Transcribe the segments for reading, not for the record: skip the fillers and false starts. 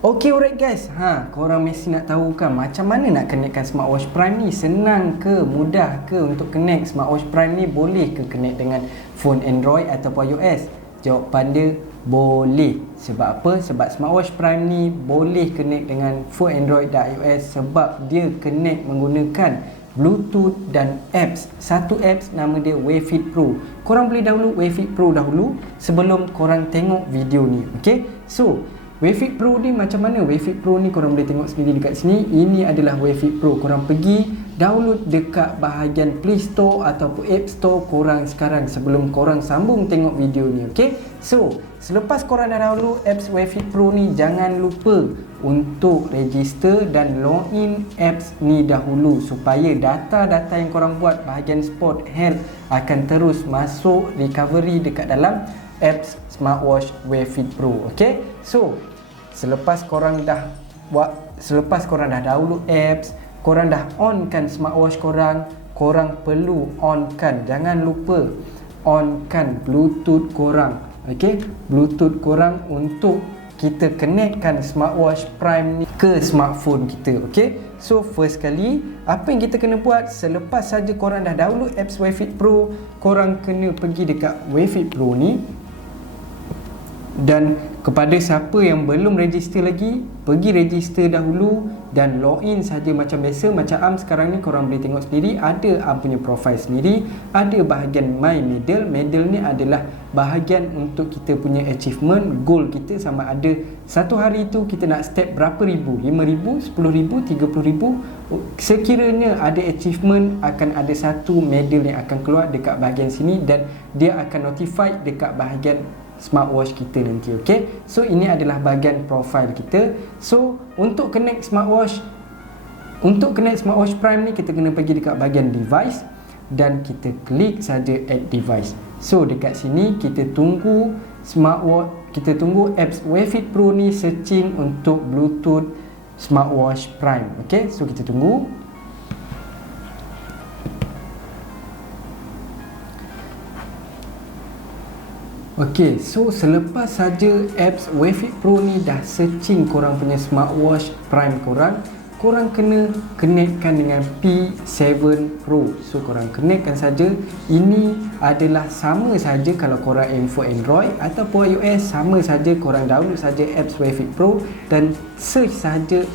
Okay, alright guys. Korang mesti nak tahu kan macam mana nak connectkan smartwatch Prime ni? Senang ke? Mudah ke untuk connect smartwatch Prime ni? Boleh ke connect dengan phone Android ataupun iOS? Jawapan dia boleh. Sebab apa? Sebab smartwatch Prime ni boleh connect dengan phone Android dan iOS sebab dia connect menggunakan Bluetooth dan apps. Satu apps nama dia Wayfit Pro. Korang boleh download Wayfit Pro dahulu sebelum korang tengok video ni. Okay? So, Wayfit Pro ni macam mana? Wayfit Pro ni korang boleh tengok sendiri dekat sini. Ini adalah Wayfit Pro. Korang pergi download dekat bahagian Play Store ataupun App Store korang sekarang sebelum korang sambung tengok video ni. Okay? So, selepas korang dah download apps Wayfit Pro ni, jangan lupa untuk register dan login apps ni dahulu supaya data-data yang korang buat bahagian sport health akan terus masuk recovery dekat dalam apps smartwatch Wayfit Pro. Okay? So, selepas korang dah download apps, korang dah onkan smartwatch korang, korang perlu onkan, jangan lupa onkan Bluetooth korang. Okay? Bluetooth korang untuk kita connectkan smartwatch Prime ni ke smartphone kita. Okay? So first kali, apa yang kita kena buat selepas saja korang dah download apps Wayfit Pro, korang kena pergi dekat Wayfit Pro ni. Dan kepada siapa yang belum register lagi, pergi register dahulu dan login saja macam biasa. Macam Am sekarang ni korang boleh tengok sendiri, ada Am punya profile sendiri, ada bahagian My Medal. Medal ni adalah bahagian untuk kita punya achievement, goal kita, sama ada satu hari tu kita nak step berapa ribu, 5,000, 10,000, 30,000. Sekiranya ada achievement, akan ada satu medal yang akan keluar dekat bahagian sini dan dia akan notified dekat bahagian smartwatch kita nanti. Okay? So ini adalah bahagian profile kita. So untuk connect smartwatch Prime ni, kita kena pergi dekat bahagian device dan kita klik saja add device. So dekat sini kita tunggu apps Wayfit Pro ni searching untuk Bluetooth smartwatch Prime. Okay? So kita tunggu. Okay, so selepas saja apps Wayfit Pro ni dah searching korang punya smartwatch Prime korang kena connectkan dengan P7 Pro. So korang connectkan saja. Ini adalah sama saja kalau korang info Android ataupun iOS, sama saja korang download saja apps Wayfit Pro dan search saja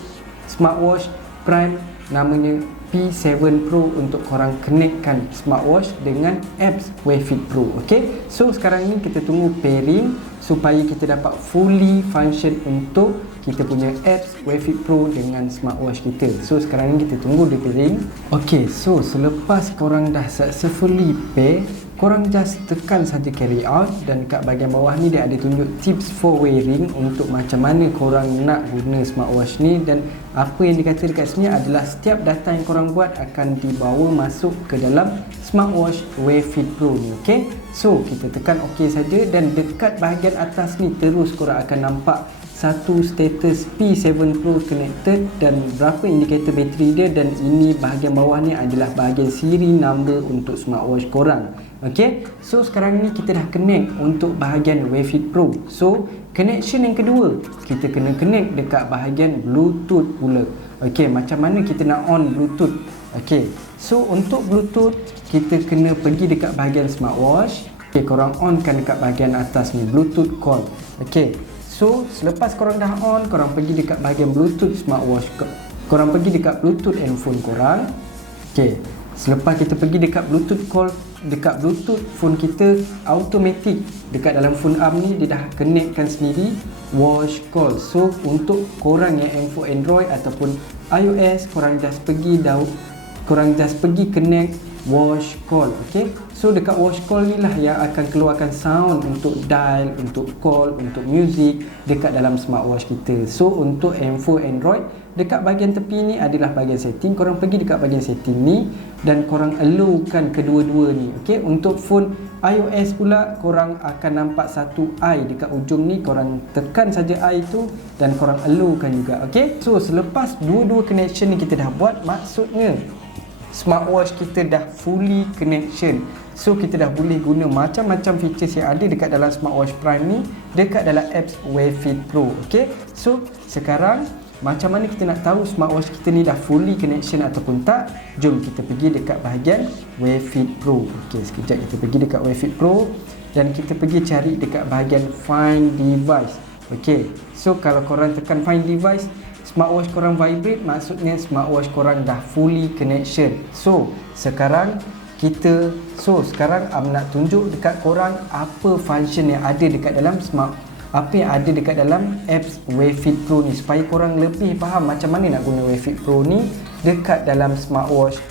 smartwatch Prime namanya P7 Pro untuk korang connectkan smartwatch dengan apps Wayfit Pro. Okay? So sekarang ni kita tunggu pairing supaya kita dapat fully function untuk kita punya apps Wayfit Pro dengan smartwatch kita. So sekarang ni kita tunggu dia pairing. Okay, so selepas korang dah successfully pair, korang just tekan saja carry out dan kat bahagian bawah ni dia ada tunjuk tips for wearing untuk macam mana korang nak guna smartwatch ni. Dan apa yang dikata dekat sini adalah setiap data yang korang buat akan dibawa masuk ke dalam smartwatch Wayfit Pro ni. Okay? So kita tekan OK saja dan dekat bahagian atas ni terus korang akan nampak satu status P7 Pro connected dan berapa indikator bateri dia, dan ini bahagian bawah ni adalah bahagian serial number untuk smartwatch korang. Okay, so sekarang ni kita dah connect untuk bahagian Wayfit Pro. So connection yang kedua, kita kena connect dekat bahagian Bluetooth pula. Okay, macam mana kita nak on Bluetooth? Okay, so untuk Bluetooth kita kena pergi dekat bahagian smartwatch. Okay, korang on kan dekat bahagian atas ni Bluetooth call. Okay, so selepas korang dah on, korang pergi dekat bahagian Bluetooth smartwatch, korang pergi dekat Bluetooth handphone korang. Okay, selepas kita pergi dekat Bluetooth call, dekat Bluetooth phone kita, automatic dekat dalam phone Am ni dia dah connectkan sendiri watch call. So untuk korang yang info Android ataupun iOS, korang just pergi connect watch call. Okay, so dekat watch call ni lah yang akan keluarkan sound untuk dial, untuk call, untuk music dekat dalam smartwatch kita. So untuk info Android, dekat bahagian tepi ni adalah bahagian setting. Korang pergi dekat bahagian setting ni dan korang allowkan kedua-dua ni. Okay, untuk phone iOS pula korang akan nampak satu I dekat ujung ni, korang tekan saja I tu dan korang allowkan juga. Okay, so selepas dua-dua connection ni kita dah buat, maksudnya smartwatch kita dah fully connection. So kita dah boleh guna macam-macam features yang ada dekat dalam smartwatch Prime ni dekat dalam apps Wave Fit Pro. Okay, so sekarang macam mana kita nak tahu smartwatch kita ni dah fully connection ataupun tak? Jom kita pergi dekat bahagian Wave Fit Pro. Okay, sekejap kita pergi dekat Wave Fit Pro dan kita pergi cari dekat bahagian Find Device. Okay, so kalau korang tekan Find Device, smartwatch korang vibrate, maksudnya smartwatch korang dah fully connection. So sekarang sekarang nak tunjuk dekat korang apa function yang ada dekat dalam dekat dalam apps Wave Fit Pro ni, supaya korang lebih faham macam mana nak guna Wave Fit Pro ni dekat dalam smartwatch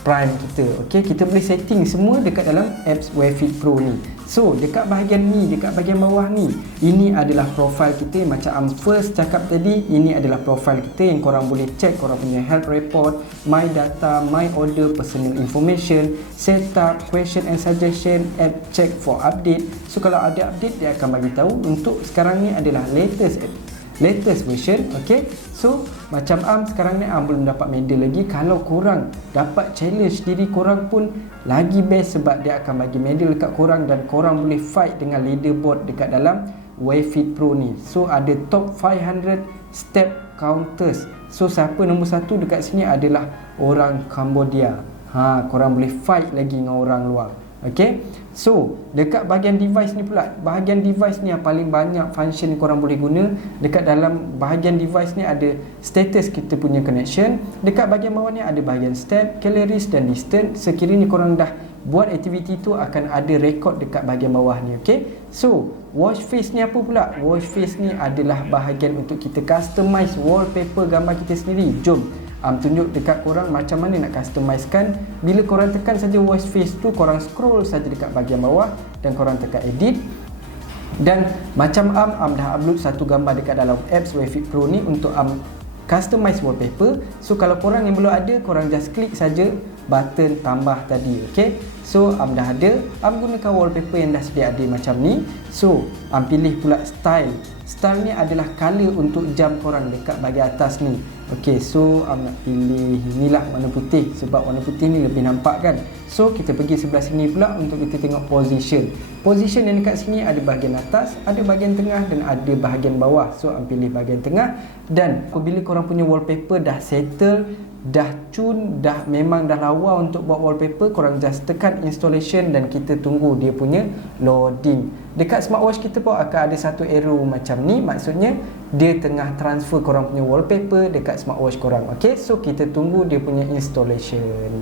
Prime kita. Okey, kita boleh setting semua dekat dalam apps Wave Fit Pro ni. So dekat bahagian ni, dekat bahagian bawah ni, ini adalah profile kita. Macam first cakap tadi, ini adalah profile kita yang korang boleh check korang punya health report, my data, my order, personal information, setup, question and suggestion, app check for update. So kalau ada update, dia akan bagi tahu. Untuk sekarang ni adalah latest version. Okay, so macam sekarang ni belum dapat medal lagi. Kalau korang dapat challenge diri korang pun lagi best, sebab dia akan bagi medal dekat korang dan korang boleh fight dengan leaderboard dekat dalam Wave Fit Pro ni. So ada top 500 step counters. So siapa nombor 1 dekat sini adalah orang Cambodia. Korang boleh fight lagi dengan orang luar. Okay, so dekat bahagian device ni pula, bahagian device ni yang paling banyak function korang boleh guna. Dekat dalam bahagian device ni ada status kita punya connection. Dekat bahagian bawah ni ada bahagian step, calories dan distance. Sekiranya korang dah buat aktiviti tu, akan ada record dekat bahagian bawah ni. Okay, so watch face ni apa pula? Watch face ni adalah bahagian untuk kita customize wallpaper gambar kita sendiri. Jom tunjuk dekat korang macam mana nak customizekan. Bila korang tekan saja watch face tu, korang scroll saja dekat bahagian bawah dan korang tekan edit. Dan macam dah upload satu gambar dekat dalam apps Wave Fit Pro ni untuk customize wallpaper. So kalau korang yang belum ada, korang just klik saja button tambah tadi. Okay, so dah ada, gunakan wallpaper yang dah sedia ada macam ni. So pilih pula style. Style ni adalah color untuk jam korang dekat bahagian atas ni. Ok, so nak pilih inilah warna putih, sebab warna putih ni lebih nampak kan. So kita pergi sebelah sini pula untuk kita tengok position. Position yang dekat sini ada bahagian atas, ada bahagian tengah dan ada bahagian bawah. So pilih bahagian tengah. Dan apabila korang punya wallpaper dah settle, dah cun, memang dah lawa untuk buat wallpaper, korang just tekan installation dan kita tunggu dia punya loading. Dekat smartwatch kita pun akan ada satu arrow macam ni, maksudnya dia tengah transfer korang punya wallpaper dekat smartwatch korang. Ok, so kita tunggu dia punya installation.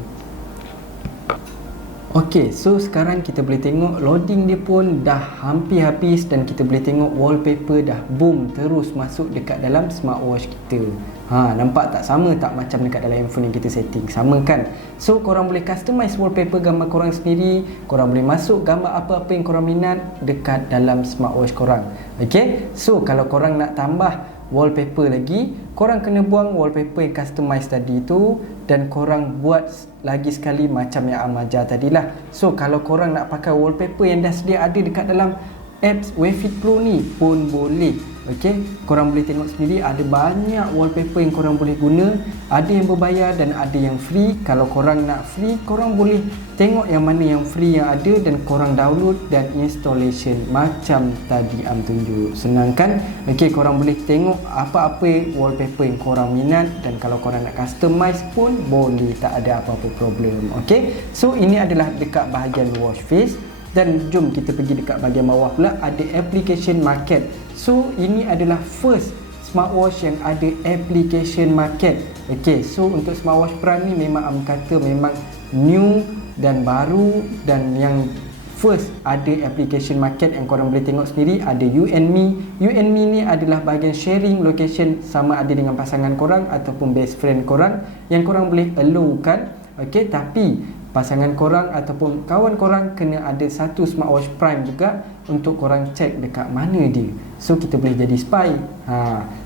Ok, so sekarang kita boleh tengok loading dia pun dah hampir habis dan kita boleh tengok wallpaper dah boom terus masuk dekat dalam smartwatch kita. Nampak tak? Sama tak macam dekat dalam handphone yang kita setting? Sama kan? So korang boleh customize wallpaper gambar korang sendiri. Korang boleh masuk gambar apa-apa yang korang minat dekat dalam smartwatch korang. Ok, so kalau korang nak tambah wallpaper lagi, korang kena buang wallpaper yang customize tadi tu dan korang buat lagi sekali macam yang ajar tadilah. So kalau korang nak pakai wallpaper yang dah sedia ada dekat dalam apps Wave Fit Pro ni pun boleh. Ok, korang boleh tengok sendiri ada banyak wallpaper yang korang boleh guna. Ada yang berbayar dan ada yang free. Kalau korang nak free, korang boleh tengok yang mana yang free yang ada dan korang download dan installation macam tadi tunjuk. Senang kan? Ok, korang boleh tengok apa-apa wallpaper yang korang minat dan kalau korang nak customize pun boleh, tak ada apa-apa problem. Ok, so ini adalah dekat bahagian watch face. Dan jom kita pergi dekat bahagian bawah pula, ada application market. So ini adalah first smartwatch yang ada application market. Ok, so untuk smartwatch Prime ni memang kata memang new dan baru dan yang first ada application market yang korang boleh tengok sendiri. Ada You and Me. You and Me ni adalah bahagian sharing location, sama ada dengan pasangan korang ataupun best friend korang yang korang boleh allowkan. Ok, tapi pasangan korang ataupun kawan korang kena ada satu smartwatch Prime juga untuk korang check dekat mana dia. So kita boleh jadi spy.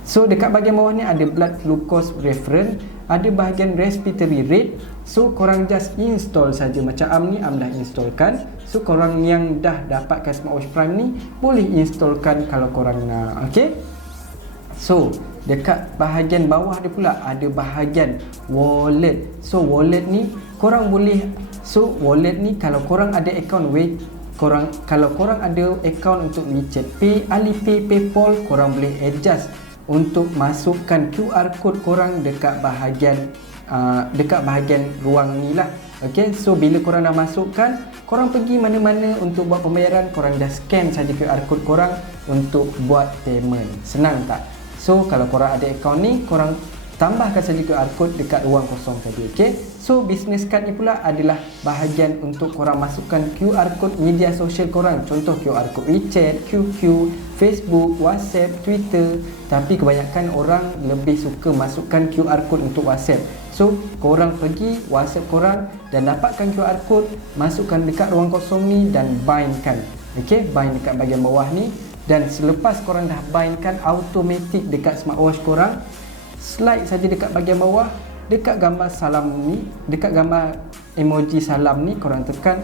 So dekat bahagian bawah ni ada blood glucose reference, ada bahagian respiratory rate. So korang just install saja. Macam ni dah installkan. So korang yang dah dapatkan smartwatch Prime ni boleh installkan kalau korang nak. Okay, so dekat bahagian bawah dia pula ada bahagian wallet. So wallet ni korang boleh, wallet ni kalau korang ada akaun kalau korang ada akaun untuk WeChat Pay, Alipay, PayPal, korang boleh adjust untuk masukkan QR code korang dekat bahagian ruang ni lah. Okey, so bila korang dah masukkan, korang pergi mana-mana untuk buat pembayaran, korang dah scan saja QR code korang untuk buat payment. Senang tak? So kalau korang ada akaun ni, korang tambahkan saja QR code dekat ruang kosong tadi. Okey, so business card ni pula adalah bahagian untuk korang masukkan QR code media sosial korang. Contoh QR code WeChat, QQ, Facebook, WhatsApp, Twitter. Tapi kebanyakan orang lebih suka masukkan QR code untuk WhatsApp. So korang pergi WhatsApp korang dan dapatkan QR code, masukkan dekat ruang kosong ni dan bindkan. Okey, bind dekat bahagian bawah ni. Dan selepas korang dah bindkan, automatic dekat smartwatch korang, slide saja dekat bahagian bawah, dekat gambar salam ni, dekat gambar emoji salam ni korang tekan,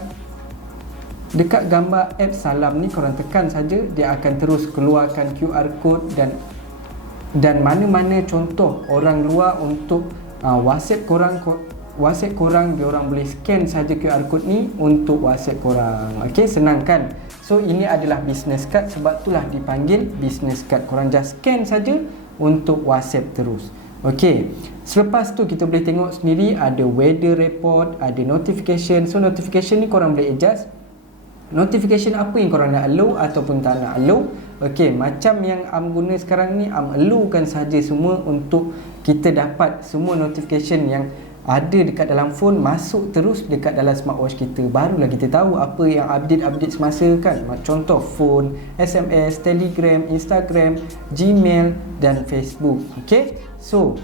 dekat gambar app salam ni korang tekan saja, dia akan terus keluarkan QR code dan mana-mana contoh orang luar untuk WhatsApp korang, diorang boleh scan saja QR code ni untuk WhatsApp korang. Okey, senang kan? So ini adalah business card, sebab itulah dipanggil business card. Korang just scan saja untuk WhatsApp terus. Okey, selepas tu kita boleh tengok sendiri ada weather report, ada notification. So notification ni korang boleh adjust notification apa yang korang nak allow ataupun tak nak allow. Okey, macam yang Am guna sekarang ni, Am allowkan saja semua untuk kita dapat semua notification yang ada dekat dalam phone masuk terus dekat dalam smartwatch kita. Barulah kita tahu apa yang update semasa kan. Contoh phone, SMS, Telegram, Instagram, Gmail dan Facebook. Okey, so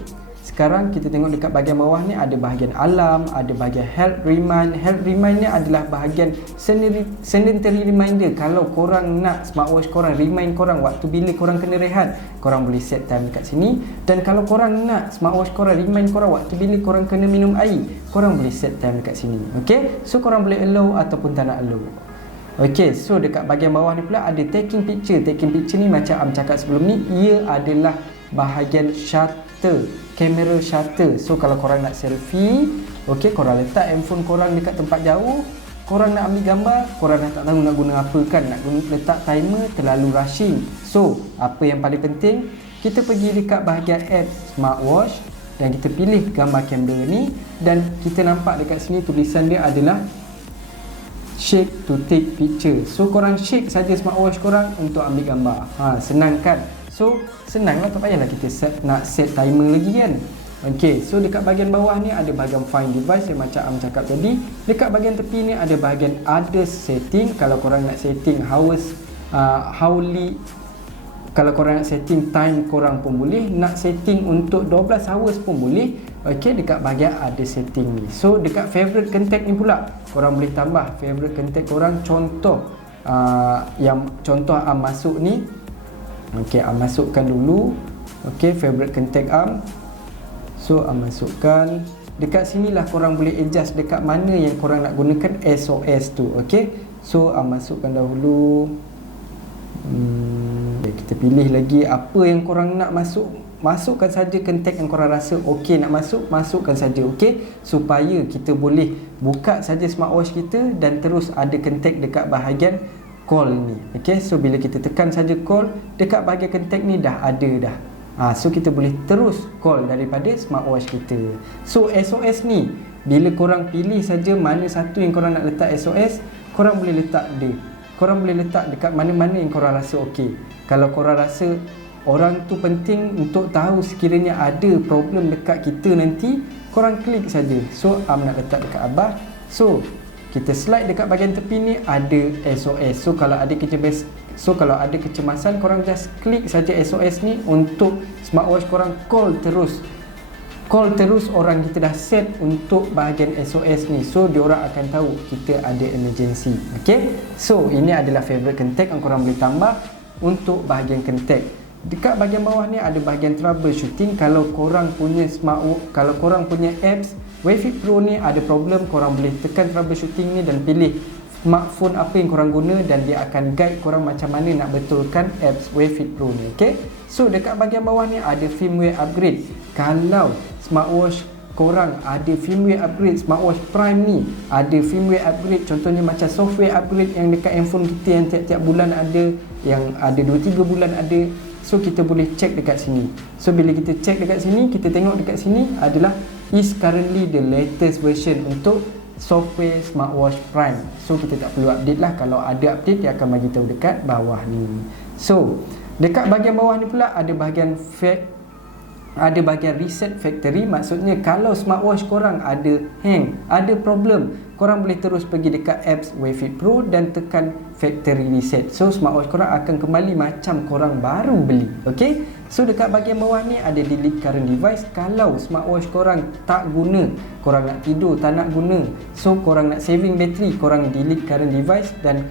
sekarang kita tengok dekat bahagian bawah ni ada bahagian alarm, ada bahagian health remind. Health remind ni adalah bahagian sedentary reminder. Kalau korang nak smartwatch korang remind korang waktu bila korang kena rehat, korang boleh set time dekat sini. Dan kalau korang nak smartwatch korang remind korang waktu bila korang kena minum air, korang boleh set time dekat sini. Okey, so korang boleh allow ataupun tak nak allow. Okey, so dekat bahagian bawah ni pula ada taking picture. Taking picture ni macam Am cakap sebelum ni, ia adalah bahagian shutter, kamera shutter. So kalau korang nak selfie, okey, korang letak handphone korang dekat tempat jauh, korang nak ambil gambar, korang dah tak tahu nak guna apa kan, nak guna letak timer, terlalu rushing. So apa yang paling penting, kita pergi dekat bahagian app smartwatch dan kita pilih gambar kamera ni, dan kita nampak dekat sini tulisan dia adalah shake to take picture. So korang shake saja smartwatch korang untuk ambil gambar. Senang kan? So senang lah, tak payahlah kita nak set timer lagi kan. Okey, so dekat bahagian bawah ni ada bahagian find device yang macam Am cakap tadi. Dekat bahagian tepi ni ada bahagian other setting. Kalau korang nak setting kalau korang nak setting time korang pun boleh, nak setting untuk 12 hours pun boleh. Okey, dekat bahagian ada setting ni. So dekat favorite contact ni pula, korang boleh tambah favorite contact korang. Contoh yang contoh Am masuk ni. Okey, Am masukkan dulu. Okey, favorite contact Am. So Am masukkan. Dekat sinilah korang boleh adjust dekat mana yang korang nak gunakan SOS tu. Okey, so Am masukkan dahulu. Kita pilih lagi apa yang korang nak masukkan saja contact yang korang rasa okey nak masukkan saja. Okey, supaya kita boleh buka saja smartwatch kita dan terus ada contact dekat bahagian call ni. Okey, so bila kita tekan saja call, dekat bahagian contact ni dah ada dah. So kita boleh terus call daripada smartwatch kita. So SOS ni, bila korang pilih saja mana satu yang korang nak letak SOS, korang boleh letak dia. Korang boleh letak dekat mana-mana yang korang rasa okey. Kalau korang rasa orang tu penting untuk tahu sekiranya ada problem dekat kita nanti, korang klik saja. So Am nak letak dekat Abah. So kita slide dekat bahagian tepi ni ada SOS. So kalau ada kecemasan, korang just klik saja SOS ni untuk smartwatch korang call terus orang kita dah set untuk bahagian SOS ni. So diorang akan tahu kita ada emergency. Okey, so ini adalah favorite contact yang korang boleh tambah untuk bahagian contact. Dekat bahagian bawah ni ada bahagian troubleshooting. Kalau korang punya apps Wi-Fi Pro ni ada problem, korang boleh tekan troubleshooting ni dan pilih smartphone apa yang korang guna dan dia akan guide korang macam mana nak betulkan apps Wi-Fi Pro ni. Okey, So dekat bahagian bawah ni ada firmware upgrade. Kalau smartwatch korang ada firmware upgrade, smartwatch Prime ni ada firmware upgrade, contohnya macam software upgrade yang dekat handphone kita yang tiap-tiap bulan ada, yang ada 2-3 bulan ada. So kita boleh check dekat sini. So bila kita check dekat sini, kita tengok dekat sini adalah is currently the latest version untuk software smartwatch Prime. So kita tak perlu update lah. Kalau ada update, dia akan bagi tahu dekat bawah ni. So dekat bahagian bawah ni pula ada bahagian reset factory. Maksudnya kalau smartwatch korang ada hang, ada problem, korang boleh terus pergi dekat apps Wave Fit Pro dan tekan factory reset. So smartwatch korang akan kembali macam korang baru beli. Okay, so dekat bahagian bawah ni ada delete current device. Kalau smartwatch korang tak guna, korang nak tidur tak nak guna, so korang nak saving battery, korang delete current device, dan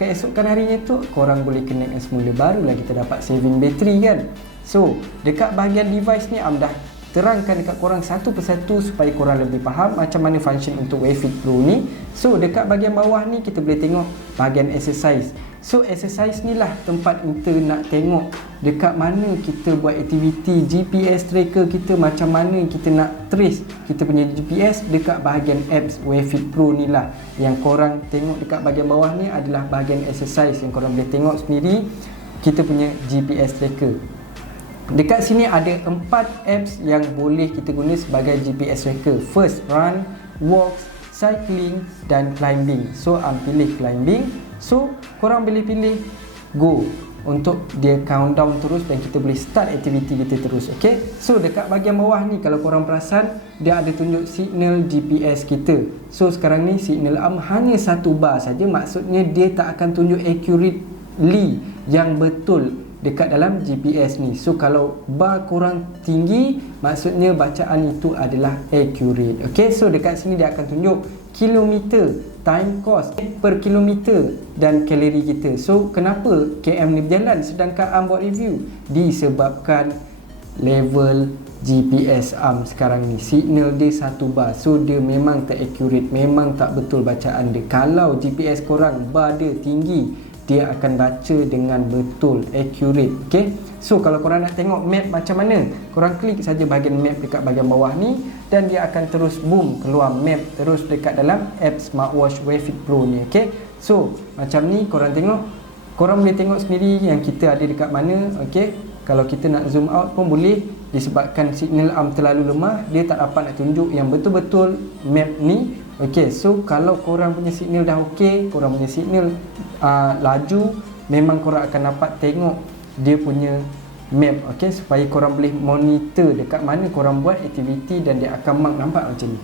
keesokan harinya tu korang boleh kenakan semula, barulah kita dapat saving battery kan. So dekat bahagian device ni dah terangkan dekat korang satu persatu supaya korang lebih faham macam mana function untuk Wave Fit Pro ni. So dekat bahagian bawah ni kita boleh tengok bahagian exercise. So exercise ni lah tempat kita nak tengok dekat mana kita buat aktiviti, GPS tracker kita, macam mana kita nak trace kita punya GPS. Dekat bahagian apps Wave Fit Pro ni lah yang korang tengok dekat bahagian bawah ni adalah bahagian exercise yang korang boleh tengok sendiri kita punya GPS tracker. Dekat sini ada 4 apps yang boleh kita guna sebagai GPS tracker. First, run, walks, cycling dan climbing. So pilih climbing. So korang boleh pilih go untuk dia countdown terus dan kita boleh start aktiviti kita terus. Okay, so dekat bahagian bawah ni kalau korang perasan, dia ada tunjuk signal GPS kita. So sekarang ni signal hanya 1 bar saja. Maksudnya dia tak akan tunjuk accurately yang betul dekat dalam GPS ni. So kalau bar korang tinggi, maksudnya bacaan itu adalah accurate. Okay, so dekat sini dia akan tunjuk kilometer, time cost per kilometer dan kalori kita. So kenapa KM ni berjalan sedangkan buat review? Disebabkan level GPS sekarang ni signal dia 1 bar. So dia memang tak accurate, memang tak betul bacaan dia. Kalau GPS korang bar dia tinggi, dia akan baca dengan betul, accurate. Okay, so kalau korang nak tengok map macam mana, korang klik saja bahagian map dekat bahagian bawah ni dan dia akan terus boom keluar map terus dekat dalam app smartwatch Wave Fit Pro ni. Okay, so macam ni korang tengok, korang boleh tengok sendiri yang kita ada dekat mana. Okay, kalau kita nak zoom out pun boleh, disebabkan signal terlalu lemah, dia tak dapat nak tunjuk yang betul-betul map ni. Okay, so kalau korang punya signal dah ok, korang punya signal laju, memang korang akan dapat tengok dia punya map. Okay, supaya korang boleh monitor dekat mana korang buat aktiviti dan dia akan mark, nampak macam ni.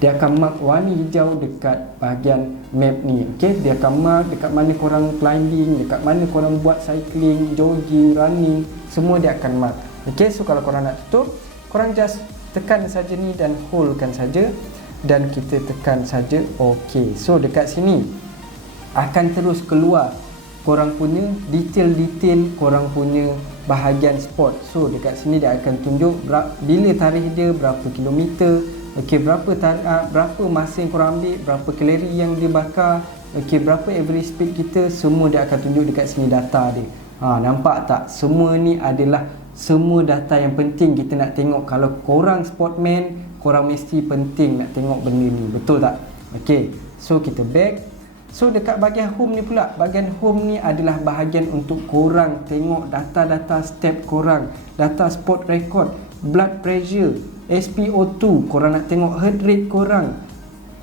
Dia akan mark warna hijau dekat bahagian map ni. Okay, dia akan mark dekat mana korang climbing, dekat mana korang buat cycling, jogging, running, semua dia akan mark. Okay, so kalau korang nak tutup, korang just tekan saja ni dan holdkan saja dan kita tekan saja OK. So dekat sini akan terus keluar korang punya detail-detail korang punya bahagian sport. So dekat sini dia akan tunjuk bila tarikh dia, berapa kilometer, okey, berapa masa yang korang ambil, berapa kalori yang dia bakar, okey, berapa average speed kita, semua dia akan tunjuk dekat sini data dia. Nampak tak? Semua ni adalah semua data yang penting kita nak tengok. Kalau korang sportman, korang mesti penting nak tengok benda ni, betul tak? Okey, so kita back. So dekat bahagian home ni pula, bahagian home ni adalah bahagian untuk korang tengok data-data step korang, data sport record, blood pressure, SpO2, korang nak tengok heart rate korang,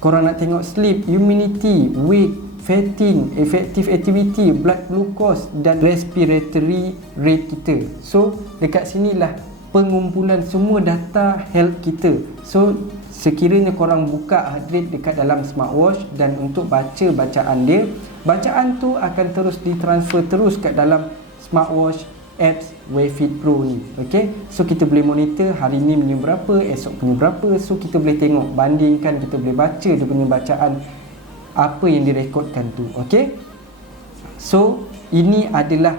korang nak tengok sleep, immunity, weight, fatting, effective activity, blood glucose dan respiratory rate kita. So dekat sinilah pengumpulan semua data health kita. So sekiranya korang buka heart rate dekat dalam smartwatch dan untuk baca bacaan dia, bacaan tu akan terus ditransfer terus kat dalam smartwatch apps Wave Fit Pro ni. Okay, so kita boleh monitor hari ni punya berapa, esok punya berapa. So kita boleh tengok, bandingkan, kita boleh baca dia punya bacaan apa yang direkodkan tu. Okay, so ini adalah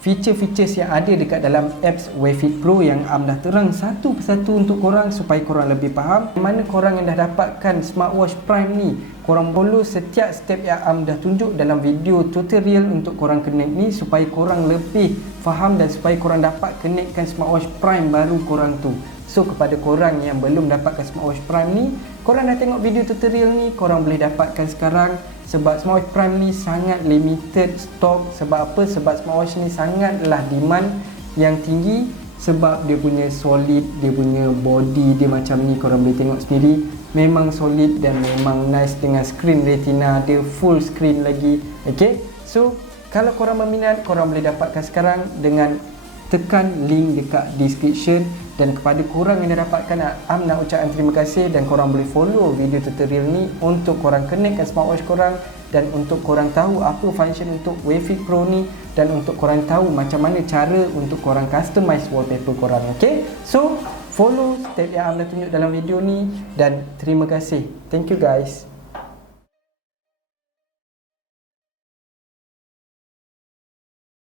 feature-features yang ada dekat dalam apps Wavefit Pro yang Am dah terang satu persatu untuk korang supaya korang lebih faham. Mana korang yang dah dapatkan smartwatch Prime ni, korang follow setiap step yang Am dah tunjuk dalam video tutorial untuk korang connect ni supaya korang lebih faham dan supaya korang dapat connectkan smartwatch Prime baru korang tu. So kepada korang yang belum dapatkan smartwatch Prime ni, korang dah tengok video tutorial ni, korang boleh dapatkan sekarang. Sebab smartwatch Prime ni sangat limited stock. Sebab apa? Sebab smartwatch ni sangatlah demand yang tinggi. Sebab dia punya solid, dia punya body dia macam ni, korang boleh tengok sendiri. Memang solid dan memang nice dengan screen retina, dia full screen lagi. Okay, so kalau korang berminat, korang boleh dapatkan sekarang dengan tekan link dekat description. Dan kepada korang yang dah dapatkan, Am nak ucapkan terima kasih dan korang boleh follow video tutorial ni untuk korang connectkan smartwatch korang dan untuk korang tahu apa function untuk Wavefit Pro ni dan untuk korang tahu macam mana cara untuk korang customize wallpaper korang. Okay, so follow step yang Am dah tunjuk dalam video ni dan terima kasih. Thank you guys.